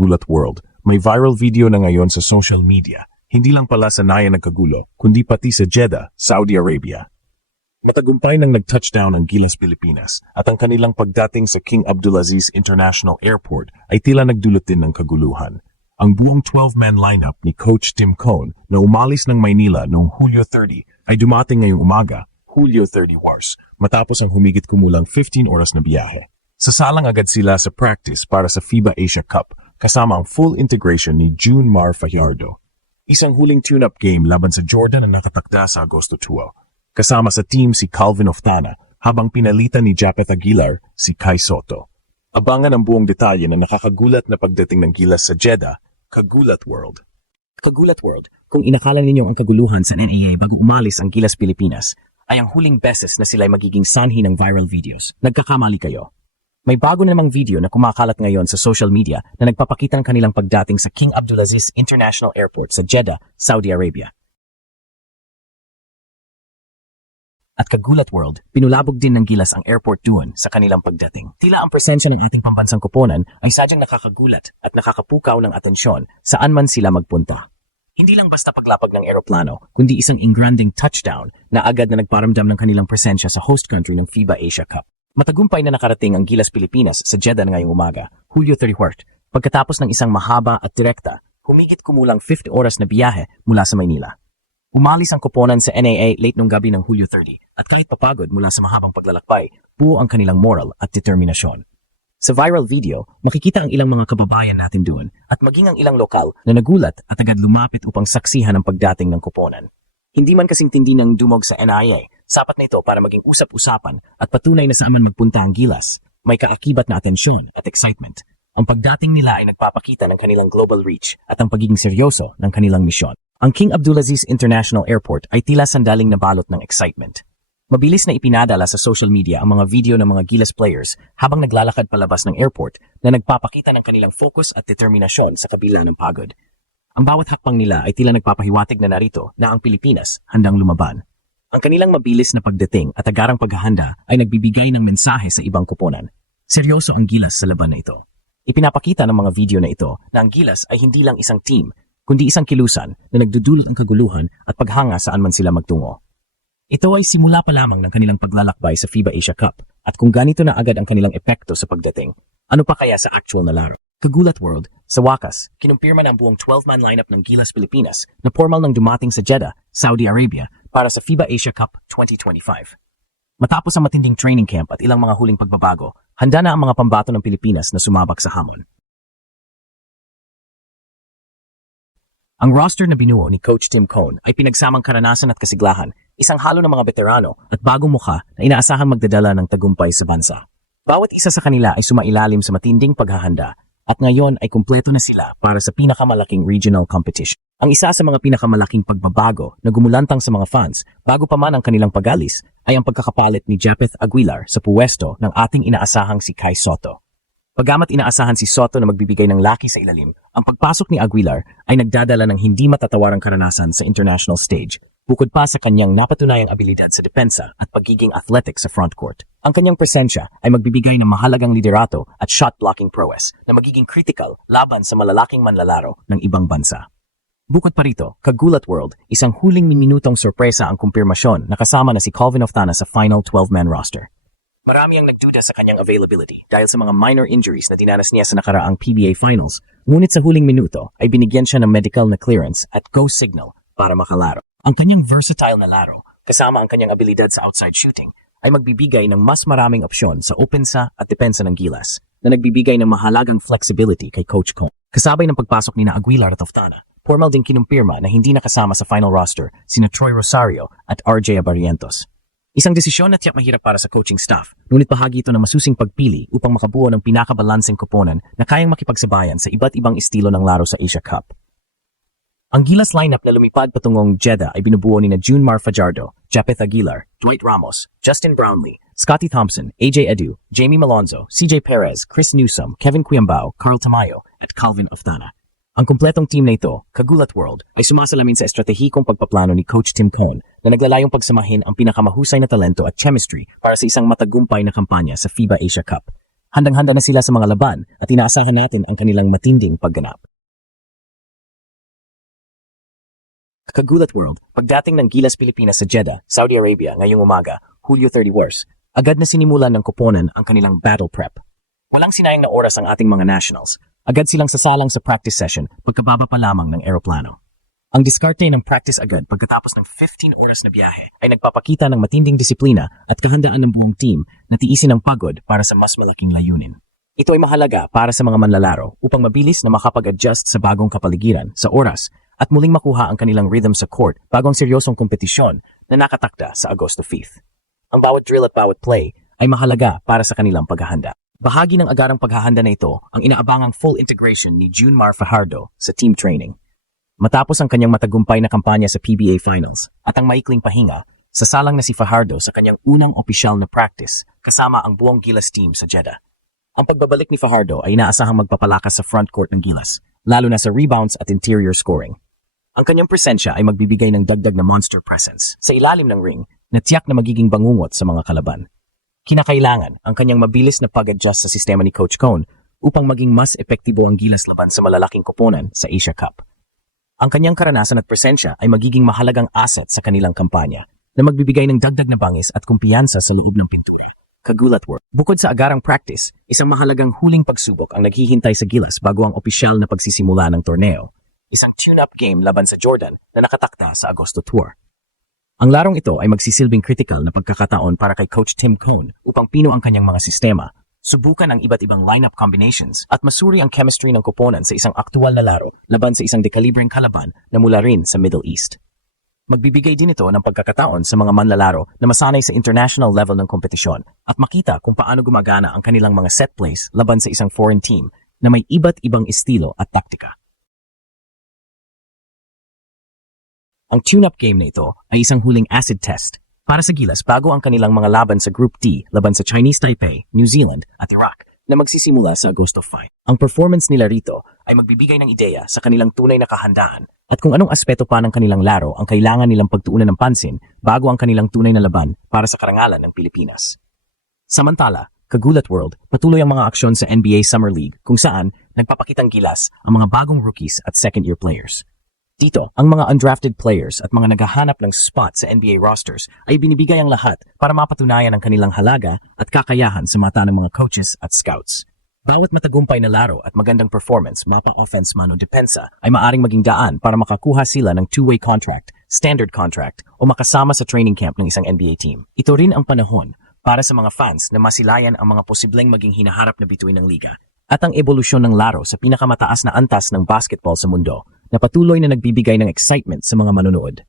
Kagulat World. May viral video na ngayon sa social media. Hindi lang pala sa Naya nagkagulo, kundi pati sa Jeddah, Saudi Arabia. Matagumpay nang nag-touchdown ang Gilas Pilipinas at ang kanilang pagdating sa King Abdulaziz International Airport ay tila nagdulot din ng kaguluhan. Ang buong 12-man lineup ni Coach Tim Cone na umalis ng Maynila noong Hulyo 30 ay dumating ngayong umaga, Hulyo 30 Wars, matapos ang humigit kumulang 15 oras na biyahe. Sasalang agad sila sa practice para sa FIBA Asia Cup kasama ang full integration ni June Mar Fajardo. Isang huling tune-up game laban sa Jordan na nakatakda sa Agosto 12. Kasama sa team si Calvin Oftana habang pinalitan ni Japeth Aguilar si Kai Sotto. Abangan ang buong detalye na nakakagulat na pagdating ng Gilas sa Jeddah, Kagulat World. Kagulat World, kung inakala ninyo ang kaguluhan sa NAA bago umalis ang Gilas Pilipinas, ay ang huling beses na sila'y magiging sanhi ng viral videos. Nagkakamali kayo. May bago na namang video na kumakalat ngayon sa social media na nagpapakita ng kanilang pagdating sa King Abdulaziz International Airport sa Jeddah, Saudi Arabia. At Kagulat World, pinulabog din ng Gilas ang airport doon sa kanilang pagdating. Tila ang presensya ng ating pambansang koponan ay sadyang nakakagulat at nakakapukaw ng atensyon saan man sila magpunta. Hindi lang basta paglapag ng eroplano, kundi isang engranding touchdown na agad na nagparamdam ng kanilang presensya sa host country ng FIBA Asia Cup. Matagumpay na nakarating ang Gilas Pilipinas sa Jeddah ngayong umaga, Hulyo 30, pagkatapos ng isang mahaba at direkta, humigit kumulang 50 oras na biyahe mula sa Maynila. Umalis ang koponan sa NAA late nung gabi ng Hulyo 30 at kahit papagod mula sa mahabang paglalakbay, buo ang kanilang moral at determinasyon. Sa viral video, makikita ang ilang mga kababayan natin doon at maging ang ilang lokal na nagulat at agad lumapit upang saksihan ang pagdating ng koponan. Hindi man kasing tindi ng dumog sa NIA, sapat na ito para maging usap-usapan at patunay na saan man magpunta ang Gilas, may kaakibat na atensyon at excitement. Ang pagdating nila ay nagpapakita ng kanilang global reach at ang pagiging seryoso ng kanilang misyon. Ang King Abdulaziz International Airport ay tila sandaling nabalot ng excitement. Mabilis na ipinadala sa social media ang mga video ng mga Gilas players habang naglalakad palabas ng airport na nagpapakita ng kanilang focus at determinasyon sa kabila ng pagod. Ang bawat hakbang nila ay tila nagpapahiwatig na narito na ang Pilipinas handang lumaban. Ang kanilang mabilis na pagdating at agarang paghahanda ay nagbibigay ng mensahe sa ibang koponan. Seryoso ang Gilas sa laban na ito. Ipinapakita ng mga video na ito na ang Gilas ay hindi lang isang team, kundi isang kilusan na nagdudulot ang kaguluhan at paghanga saan man sila magtungo. Ito ay simula pa lamang ng kanilang paglalakbay sa FIBA Asia Cup at kung ganito na agad ang kanilang epekto sa pagdating, ano pa kaya sa actual na laro? Kagulat World, sa wakas, kinumpirma na ang buong 12-man lineup ng Gilas Pilipinas na formal nang dumating sa Jeddah, Saudi Arabia para sa FIBA Asia Cup 2025. Matapos ang matinding training camp at ilang mga huling pagbabago, handa na ang mga pambato ng Pilipinas na sumabak sa hamon. Ang roster na binuo ni Coach Tim Cone ay pinagsamang karanasan at kasiglahan, isang halo ng mga veterano at bagong mukha na inaasahang magdadala ng tagumpay sa bansa. Bawat isa sa kanila ay sumailalim sa matinding paghahanda at ngayon ay kumpleto na sila para sa pinakamalaking regional competition. Ang isa sa mga pinakamalaking pagbabago na gumulantang sa mga fans bago pa man ang kanilang pag-alis ay ang pagkakapalit ni Japeth Aguilar sa puwesto ng ating inaasahang si Kai Sotto. Pagamat inaasahan si Sotto na magbibigay ng laki sa ilalim, ang pagpasok ni Aguilar ay nagdadala ng hindi matatawarang karanasan sa international stage, bukod pa sa kanyang napatunayang abilidad sa depensa at pagiging athletic sa frontcourt. Ang kanyang presensya ay magbibigay ng mahalagang liderato at shot-blocking prowess na magiging critical laban sa malalaking manlalaro ng ibang bansa. Bukod pa rito, Kagulat World, isang huling minutong sorpresa ang kumpirmasyon na kasama na si Calvin Oftana sa final 12-man roster. Marami ang nagduda sa kanyang availability dahil sa mga minor injuries na dinanas niya sa nakaraang PBA Finals, ngunit sa huling minuto ay binigyan siya ng medical na clearance at go signal para makalaro. Ang kanyang versatile na laro, kasama ang kanyang abilidad sa outside shooting, ay magbibigay ng mas maraming opsyon sa opensa at depensa ng Gilas na nagbibigay ng mahalagang flexibility kay Coach Cone. Kasabay ng pagpasok ni Aguilar at Oftana, formal din kinumpirma na hindi nakasama sa final roster sina Troy Rosario at RJ Abarientos. Isang desisyon na tiyak mahirap para sa coaching staff, ngunit bahagi ito ng masusing pagpili upang makabuo ng pinakabalanseng koponan na kayang makipagsabayan sa iba't ibang estilo ng laro sa Asia Cup. Ang Gilas lineup na lumipad patungong Jeddah ay binubuo ni June Mar Fajardo, Japeth Aguilar, Dwight Ramos, Justin Brownlee, Scotty Thompson, AJ Edu, Jamie Malonzo, CJ Perez, Chris Newsome, Kevin Cuyambao, Carl Tamayo, at Calvin Oftana. Ang kumpletong team na ito, Kagulat World, ay sumasalamin sa estratehikong pagpaplano ni Coach Tim Cone na naglalayong pagsamahin ang pinakamahusay na talento at chemistry para sa isang matagumpay na kampanya sa FIBA Asia Cup. Handang-handa na sila sa mga laban at inaasahan natin ang kanilang matinding pagganap. Kagulat World, pagdating ng Gilas Pilipinas sa Jeddah, Saudi Arabia ngayong umaga, Hulyo 31, agad na sinimulan ng koponan ang kanilang battle prep. Walang sinayang na oras ang ating mga nationals. Agad silang sasalang sa practice session pagkababa pa lamang ng eroplano. Ang diskarte ng practice agad pagkatapos ng 15 oras na biyahe ay nagpapakita ng matinding disiplina at kahandaan ng buong team na tiisin ang pagod para sa mas malaking layunin. Ito ay mahalaga para sa mga manlalaro upang mabilis na makapag-adjust sa bagong kapaligiran, sa oras, at muling makuha ang kanilang rhythm sa court bago ang seryosong kompetisyon na nakatakda sa Agosto 5. Ang bawat drill at bawat play ay mahalaga para sa kanilang paghahanda. Bahagi ng agarang paghahanda na ito ang inaabangang full integration ni Junmar Fajardo sa team training. Matapos ang kanyang matagumpay na kampanya sa PBA Finals at ang maikling pahinga, sasalang na si Fajardo sa kanyang unang opisyal na practice kasama ang buong Gilas team sa Jeddah. Ang pagbabalik ni Fajardo ay inaasahang magpapalakas sa front court ng Gilas, lalo na sa rebounds at interior scoring. Ang kanyang presensya ay magbibigay ng dagdag na monster presence sa ilalim ng ring na tiyak na magiging bangungot sa mga kalaban. Kinakailangan ang kanyang mabilis na pag-adjust sa sistema ni Coach Cone upang maging mas epektibo ang Gilas laban sa malalaking koponan sa Asia Cup. Ang kanyang karanasan at presensya ay magiging mahalagang asset sa kanilang kampanya na magbibigay ng dagdag na bangis at kumpiyansa sa loob ng pintura. Kagulat World. Bukod sa agarang practice, isang mahalagang huling pagsubok ang naghihintay sa Gilas bago ang opisyal na pagsisimula ng torneo. Isang tune-up game laban sa Jordan na nakatakda sa Agosto Tour. Ang larong ito ay magsisilbing critical na pagkakataon para kay Coach Tim Cone upang pino ang kanyang mga sistema, subukan ang iba't ibang lineup combinations at masuri ang chemistry ng koponan sa isang aktual na laro laban sa isang dekalibreng kalaban na mula rin sa Middle East. Magbibigay din ito ng pagkakataon sa mga manlalaro na masanay sa international level ng kompetisyon at makita kung paano gumagana ang kanilang mga set plays laban sa isang foreign team na may iba't ibang estilo at taktika. Ang tune-up game na ito ay isang huling acid test para sa Gilas bago ang kanilang mga laban sa Group D laban sa Chinese Taipei, New Zealand at Iraq na magsisimula sa Agosto 5. Ang performance nila rito ay magbibigay ng ideya sa kanilang tunay na kahandaan at kung anong aspeto pa ng kanilang laro ang kailangan nilang pagtuunan ng pansin bago ang kanilang tunay na laban para sa karangalan ng Pilipinas. Samantala, Kagulat World, patuloy ang mga aksyon sa NBA Summer League kung saan nagpapakitang gilas ang mga bagong rookies at second-year players. Dito, ang mga undrafted players at mga naghahanap ng spot sa NBA rosters ay binibigay ang lahat para mapatunayan ang kanilang halaga at kakayahan sa mata ng mga coaches at scouts. Bawat matagumpay na laro at magandang performance, mapa offense man o depensa, ay maaring maging daan para makakuha sila ng two-way contract, standard contract, o makasama sa training camp ng isang NBA team. Ito rin ang panahon para sa mga fans na masilayan ang mga posibleng maging hinaharap na bituin ng liga at ang ebolusyon ng laro sa pinakamataas na antas ng basketball sa mundo na patuloy na nagbibigay ng excitement sa mga manonood.